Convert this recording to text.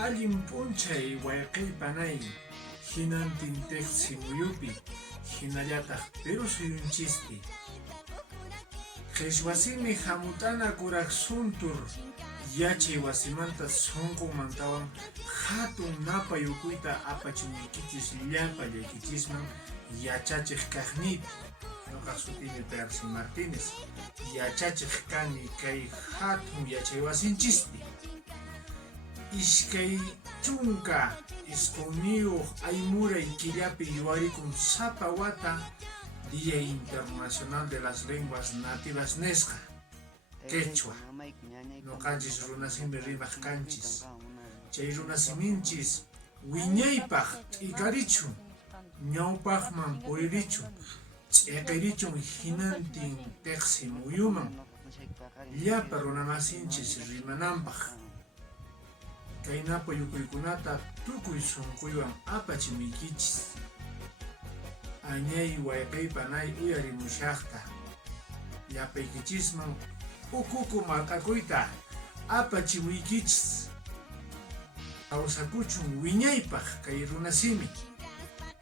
Allin p'unchay wayqiypanay hinantin teqsi muyupi hinallataq Perú suyunchispi qhichwasimi hamut'ana kuraq suntur yachay wasimanta sunqunmantawan hatun napay ukuyta apachimuykichisp llapa llaykichisman yachachiq kaqniypi. Ñuqa sutimi Percy Martínez, yachachiq kani kay hatun yachay wasinchispi. Iskay chunka isqunniyuq aymuray killapi yuwarikun sapa wata Día Internacional de las Lenguas Nativas nisqa Quechua. Ñuqanchis runasimi rimaq kanchis. Chay runasiminchis wiñaypaq t'ikarichun, ñawpaqman puririchun, ch'iqirichun hinantin teqsi muyuman llapa runamasinchis rimananpaq. Kay napay ukuykunata tukuy sunquywan apachimuykichisp. Añay wayqiypanay uyarimushaqta llapaykichisman ukuku marqakuyta apachimuykichisp. Kawsakuchun wiñaypaq kay runasimi.